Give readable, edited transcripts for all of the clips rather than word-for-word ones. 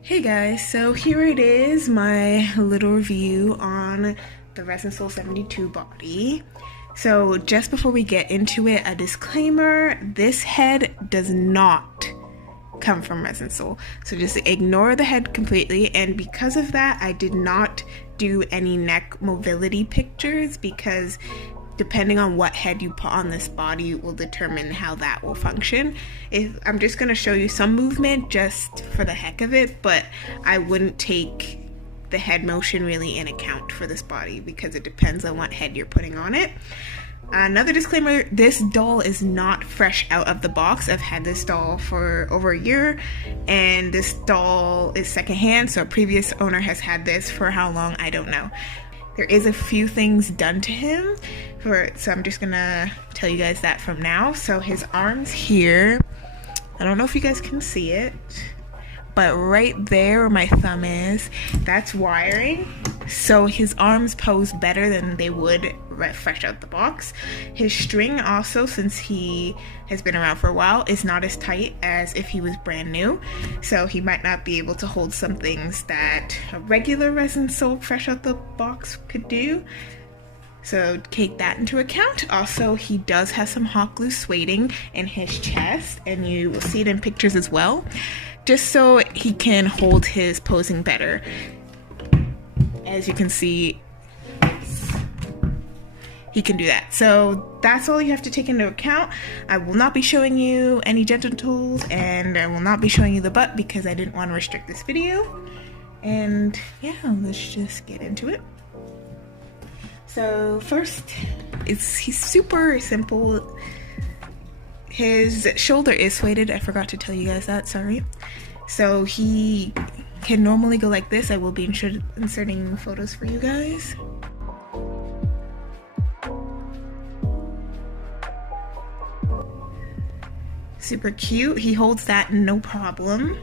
Hey guys, so here it is, my little review on the Resinsoul 72 body. So just before we get into it, a disclaimer, this head does not come from Resinsoul. So just ignore the head completely, and because of that, I did not do any neck mobility pictures because depending on what head you put on this body will determine how that will function. I'm just going to show you some movement just for the heck of it, but I wouldn't take the head motion really in account for this body because it depends on what head you're putting on it. Another disclaimer, this doll is not fresh out of the box. I've had this doll for over a year, and this doll is secondhand, so a previous owner has had this for how long, I don't know. There is a few things done to him, so I'm just gonna tell you guys that from now. So his arms here, I don't know if you guys can see it, but right there where my thumb is, that's wiring. So his arms pose better than they would fresh out the box. His string also, since he has been around for a while, is not as tight as if he was brand new. So he might not be able to hold some things that a regular Resinsoul fresh out the box could do. So take that into account. Also, he does have some hot glue sueding in his chest, and you will see it in pictures as well, just so he can hold his posing better. As you can see, he can do that. So that's all you have to take into account. I will not be showing you any genitals, and I will not be showing you the butt because I didn't want to restrict this video. And yeah, let's just get into it. So first, he's super simple. His shoulder is sueded. I forgot to tell you guys that, sorry. So he can normally go like this. I will be inserting photos for you guys. Super cute. He holds that no problem.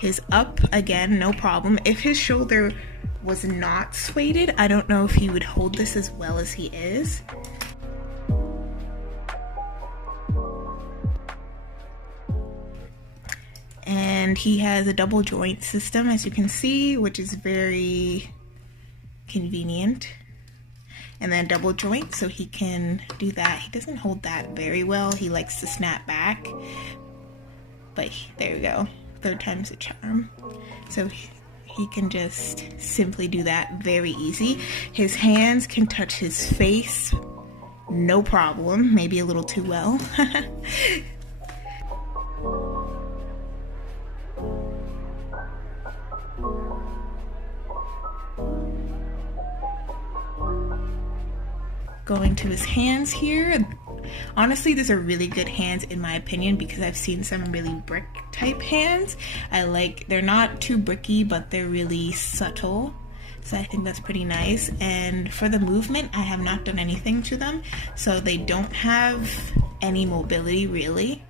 His up, again, no problem. If his shoulder was not sueded, I don't know if he would hold this as well as he is. And he has a double joint system, as you can see, which is very convenient. And then double joint, so he can do that. He doesn't hold that very well. He likes to snap back. But there we go. Third time's a charm. So he can just simply do that very easy. His hands can touch his face, no problem. Maybe a little too well. Going to his hands here. Honestly, these are really good hands in my opinion because I've seen some really brick type hands. They're not too bricky, but they're really subtle. So I think that's pretty nice. And for the movement, I have not done anything to them. So they don't have any mobility really.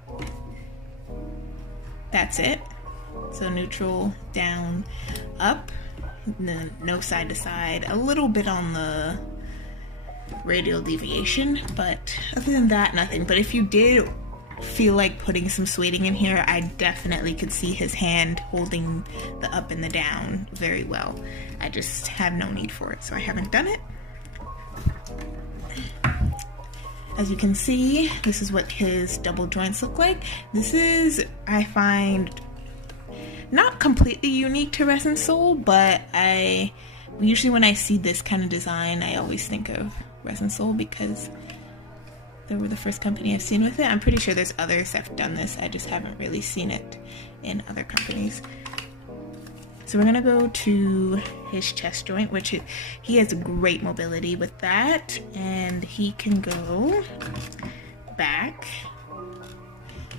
That's it. So neutral, down, up, no side to side, a little bit on the radial deviation, but other than that, nothing. But if you did feel like putting some sueding in here, I definitely could see his hand holding the up and the down very well. I just have no need for it, so I haven't done it. As you can see, this is what his double joints look like. This is, I find, not completely unique to Resinsoul, but usually when I see this kind of design, I always think of Resinsoul because they were the first company I've seen with it. I'm pretty sure there's others that have done this. I just haven't really seen it in other companies. So we're gonna go to his chest joint, which he has great mobility with that, and he can go back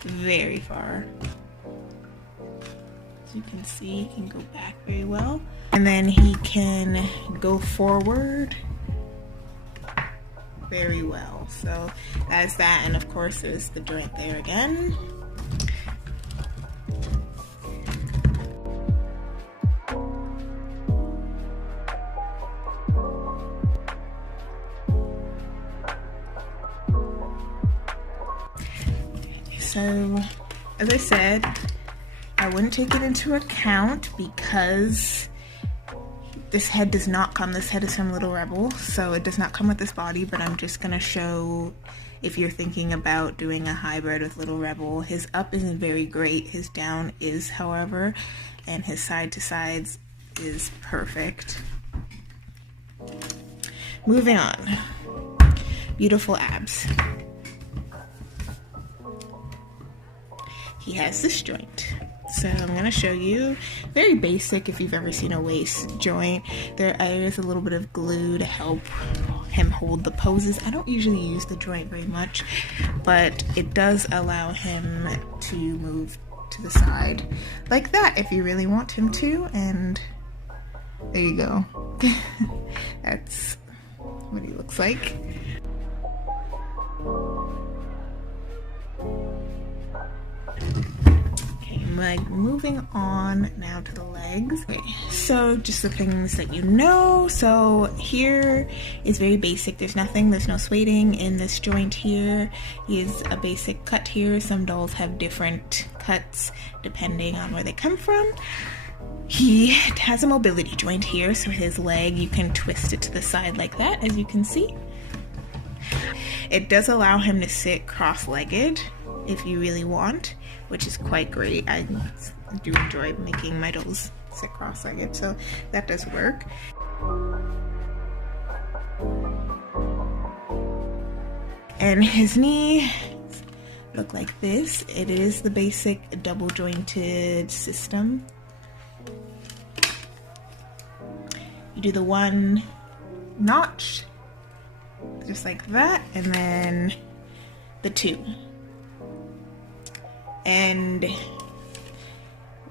very far. As you can see, he can go back very well. And then he can go forward very well. So that's that, and of course there's the joint there again. So as I said, I wouldn't take it into account because this head does not come. This head is from Little Rebel, so it does not come with this body, but I'm just gonna show if you're thinking about doing a hybrid with Little Rebel. His up isn't very great. His down is, however, and his side to sides is perfect. Moving on. Beautiful abs. He has this joint. So I'm going to show you, very basic if you've ever seen a waist joint. There is a little bit of glue to help him hold the poses. I don't usually use the joint very much, but it does allow him to move to the side like that if you really want him to, and there you go. That's what he looks like. Like moving on now to the legs. Okay, so just the things that you know. So here is very basic. There's no sueding in this joint here. He is a basic cut here. Some dolls have different cuts depending on where they come from. He has a mobility joint here, so his leg, you can twist it to the side like that, as you can see. It does allow him to sit cross-legged if you really want, which is quite great. I do enjoy making my dolls sit cross-legged, so that does work. And his knee look like this. It is the basic double jointed system. You do the one notch just like that, and then the two. And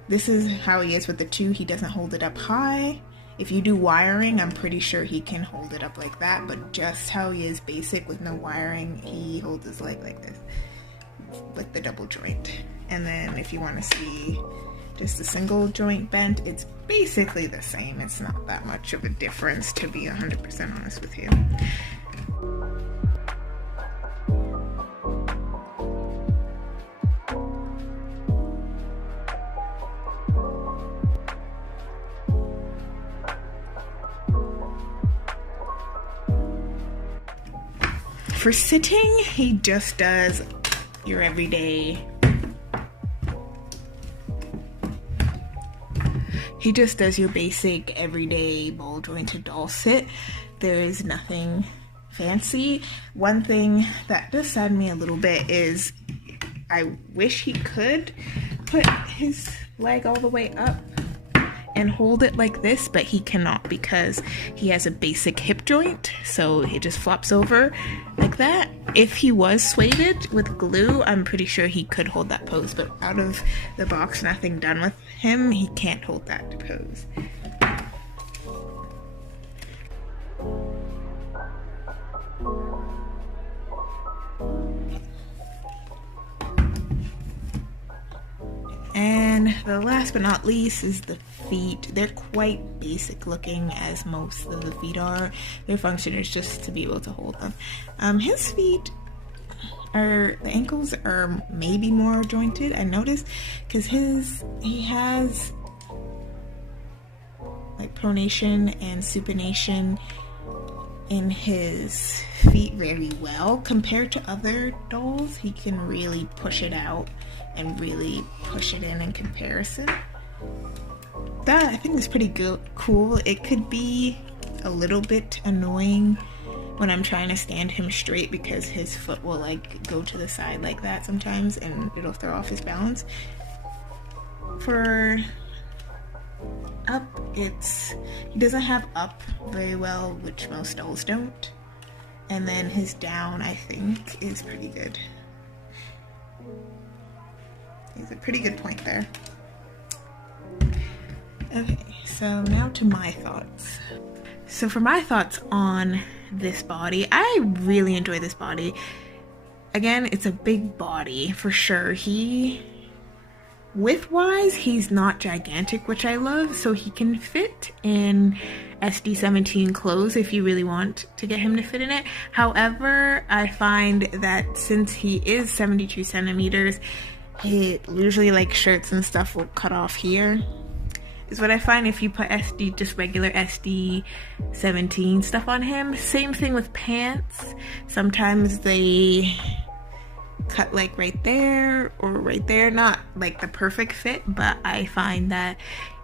this is how he is with the two. He doesn't hold it up high. If you do wiring, I'm pretty sure he can hold it up like that, but just how he is basic with no wiring, he holds his leg like this with the double joint. And then if you want to see just a single joint bent, it's basically the same. It's not that much of a difference, to be 100% honest with you. For sitting, he just does your everyday. He just does your basic everyday ball jointed doll sit. There is nothing fancy. One thing that does sadden me a little bit is I wish he could put his leg all the way up and hold it like this, but he cannot because he has a basic hip joint, so he just flops over like that. If he was sueded with glue, I'm pretty sure he could hold that pose, but out of the box, nothing done with him, he can't hold that pose. And the last but not least is the feet. They're quite basic looking, as most of the feet are. Their function is just to be able to hold them. His feet are, the ankles are maybe more jointed, I noticed, because he has like pronation and supination in his feet very well. Compared to other dolls, he can really push it out and really push it in comparison. That I think is pretty good, cool. It could be a little bit annoying when I'm trying to stand him straight because his foot will like go to the side like that sometimes and it'll throw off his balance. For up, he doesn't have up very well, which most dolls don't. And then his down, I think, is pretty good. He's a pretty good point there. Okay, so now to my thoughts. So for my thoughts on this body, I really enjoy this body. Again, it's a big body for sure. Width-wise, he's not gigantic, which I love, so he can fit in SD17 clothes if you really want to get him to fit in it. However, I find that since he is 72 centimeters, Usually like shirts and stuff will cut off here. Is what I find if you put SD, just regular SD 17 stuff on him. Same thing with pants. Sometimes they cut like right there or right there, not like the perfect fit, but I find that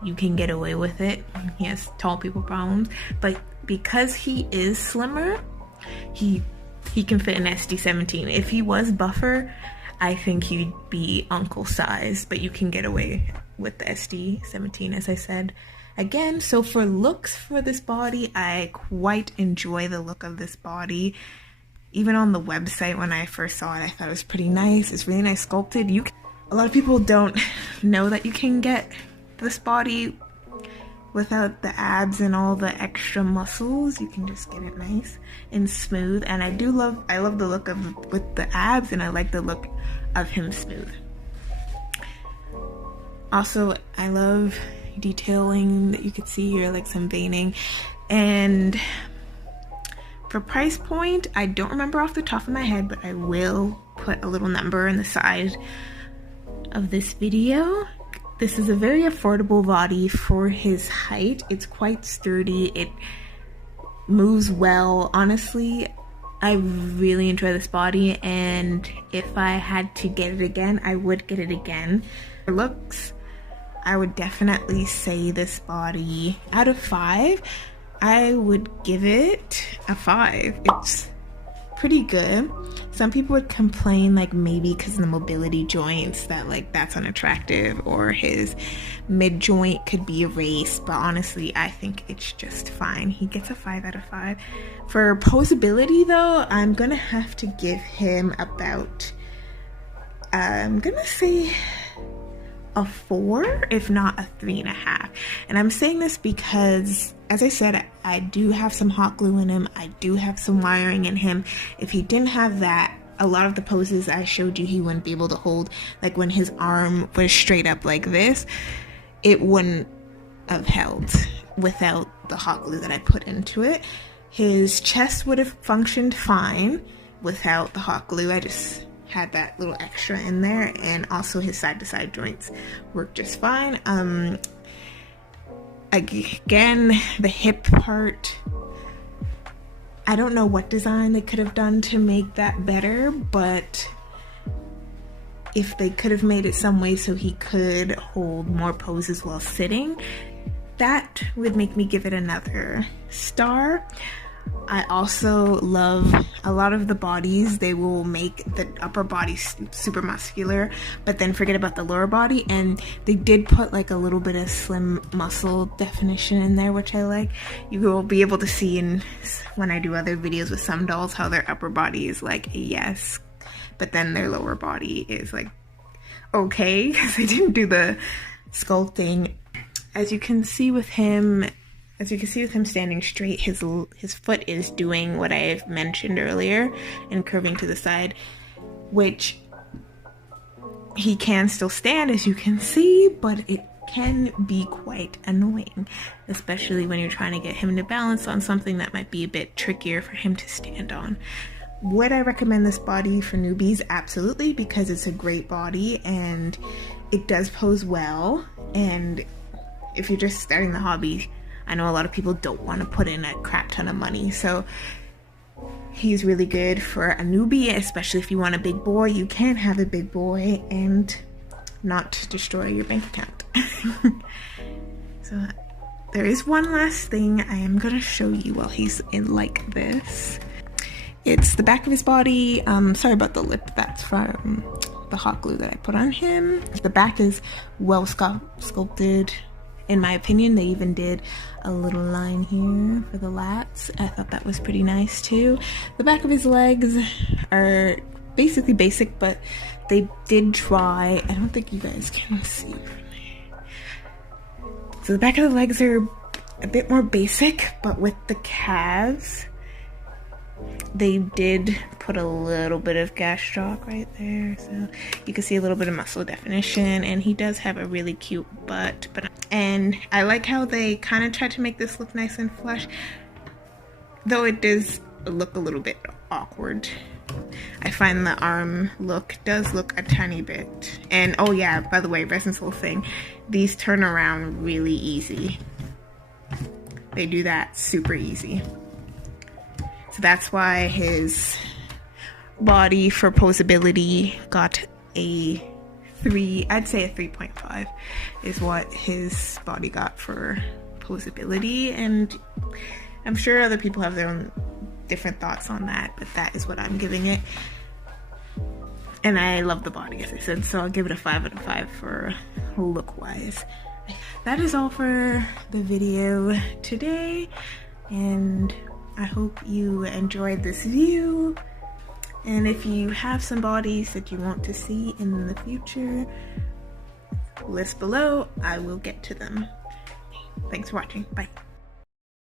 you can get away with it. He has tall people problems, but because he is slimmer, he can fit an SD 17. If he was buffer, I think he'd be uncle size, but you can get away with the SD 17, as I said. Again, so for looks for this body, I quite enjoy the look of this body. Even on the website when I first saw it, I thought it was pretty nice. It's really nice sculpted. A lot of people don't know that you can get this body without the abs and all the extra muscles. You can just get it nice and smooth. And I love the look of with the abs, and I like the look of him smooth. Also, I love detailing that you could see here, like some veining. And for price point, I don't remember off the top of my head, but I will put a little number in the side of this video. This is a very affordable body for his height. It's quite sturdy. It moves well. Honestly, I really enjoy this body, and if I had to get it again, I would get it again. For looks, I would definitely say this body, out of 5, I would give it a 5. It's pretty good. Some people would complain like maybe because of the mobility joints that like that's unattractive, or his mid joint could be erased, but honestly I think it's just fine. He gets a 5 out of 5. For poseability though, I'm gonna have to give him about, I'm gonna say a 4, if not a 3.5. And I'm saying this because, as I said, I do have some hot glue in him. I do have some wiring in him. If he didn't have that, a lot of the poses I showed you, he wouldn't be able to hold. Like when his arm was straight up like this, it wouldn't have held without the hot glue that I put into it. His chest would have functioned fine without the hot glue. I just had that little extra in there, and also his side-to-side joints work just fine. Again, the hip part, I don't know what design they could have done to make that better, but if they could have made it some way so he could hold more poses while sitting, that would make me give it another star. I also love a lot of the bodies, they will make the upper body super muscular, but then forget about the lower body, and they did put like a little bit of slim muscle definition in there, which I like. You will be able to see when I do other videos with some dolls how their upper body is like a yes, but then their lower body is like okay, because they didn't do the sculpting. As you can see with him standing straight, his foot is doing what I mentioned earlier and curving to the side, which he can still stand, as you can see, but it can be quite annoying, especially when you're trying to get him to balance on something that might be a bit trickier for him to stand on. Would I recommend this body for newbies? Absolutely, because it's a great body and it does pose well. And if you're just starting the hobby, I know a lot of people don't want to put in a crap ton of money, so he's really good for a newbie, especially if you want a big boy. You can have a big boy and not destroy your bank account. So there is one last thing I am going to show you while he's in like this. It's the back of his body. Sorry about the lip, that's from the hot glue that I put on him. The back is well sculpted. In my opinion, they even did a little line here for the lats. I thought that was pretty nice too. The back of his legs are basically basic, but they did try. I don't think you guys can see from there. So the back of the legs are a bit more basic, but with the calves, they did put a little bit of gastroc right there, so you can see a little bit of muscle definition, and he does have a really cute butt. And I like how they kind of tried to make this look nice and flush, though it does look a little bit awkward I find the arm look does look a tiny bit. And oh yeah, by the way, Resinsoul thing, these turn around really easy. They do that super easy. So that's why his body for Poseability got a 3, I'd say a 3.5 is what his body got for Poseability, and I'm sure other people have their own different thoughts on that, but that is what I'm giving it. And I love the body, as I said, so I'll give it a 5 out of 5 for look wise. That is all for the video today, and I hope you enjoyed this view. And if you have some bodies that you want to see in the future, list below, I will get to them. Thanks for watching. Bye.